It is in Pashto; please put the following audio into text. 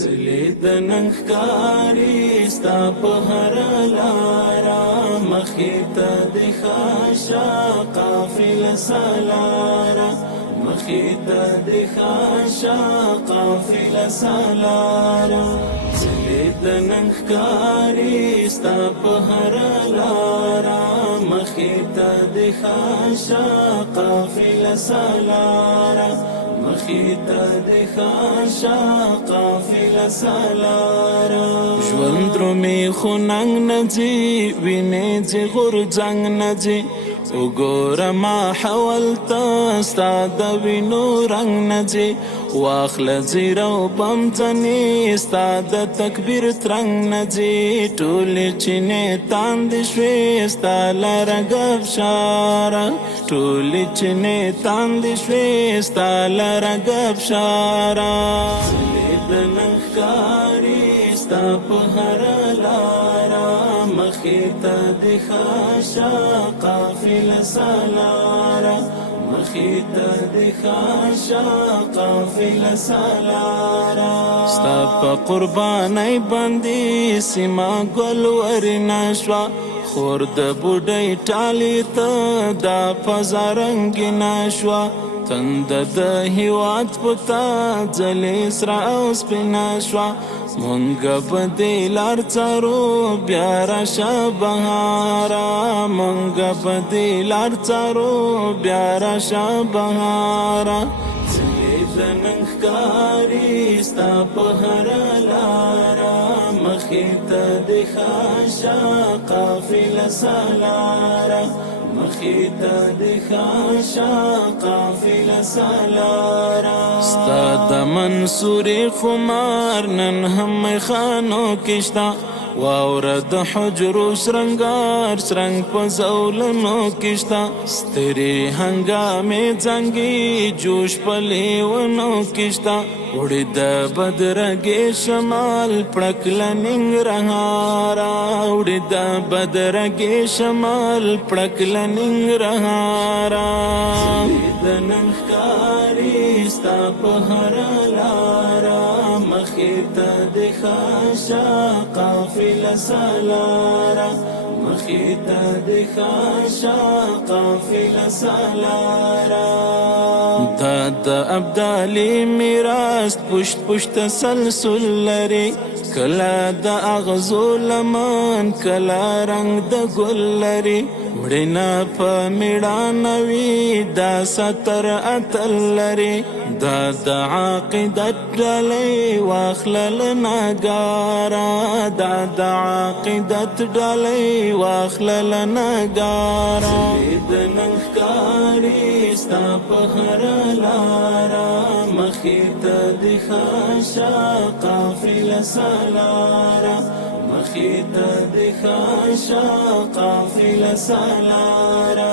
څلې د ننګښکاري ستا په هره لاره مخې ته د ښاشه قافله سالاره مخې ته د ښاشه قافله سالاره څلې د ننګښکاري ستا په هره لاره مخې ته د ښاشه قافله سالاره مخې ته د ښاشه قافله سالاره ژوند درومي خو ننګ نه ځي وینې ځي غورځنګ نه ځي وګوره ما حول ته ستا د وینو رنګ نه ځي واخله زیره و بم ځنې ستا د تکبیر ترنګ نه ځي ټولې چینې تاندې شوې ستا لره ګبشاره ټولې چینې تاندې شوې ستا لره ګبشاره څلې د ننګښکاري ستا په هره لاره مخې ته د ښاشه قافله سالاره مخې ته د ښاشه قافله سالاره ستا په قربانۍ باندې سیمه ګل ورنه شوه خور د بوډۍ ټالۍ ته دا فضا رنګینه شوه تنده د هېواد په تا ځلې سره او سپینه شوه مونږه به دې لار څارو بیا راشه بهاره مونږه به دې لار څارو بیا راشه بهاره څلې د ننګښکاري ستا په هره لاره مخې ته د ښاشه قافله سالاره مخې ته د ښاشه قافله سالاره ستا د منصورې خمار نن هم میخانو کې شته واوره د حجرو شرنګار شرنګ په زولنو کې شته سترې هنګامې ځنګې جوش په لیونو کې شته وړې د بدرګې شمال پړکله ننګرهاره وړې د بدرګې شمال پړکله ننګرهاره د ننګښکاري ستا په هره لاره مخې ته د ښاشه قافله سالاره مخې ته د ښاشه قافله سالاره دا د ابدالي میراث پشت پشت تسلسل لري کله د اغزو لمن کله رنګ د ګل لري مړینه په میړانه وي دا ستر اتل لري دا د عقیدت ډالۍ واخله له نګاره دا د عقیدت ډالۍ واخله له نګاره د ننګښکاري ستا په هره لاره مخې ته د ښاشه قافله سالاره مخې ته د ښاشه قافله سالاره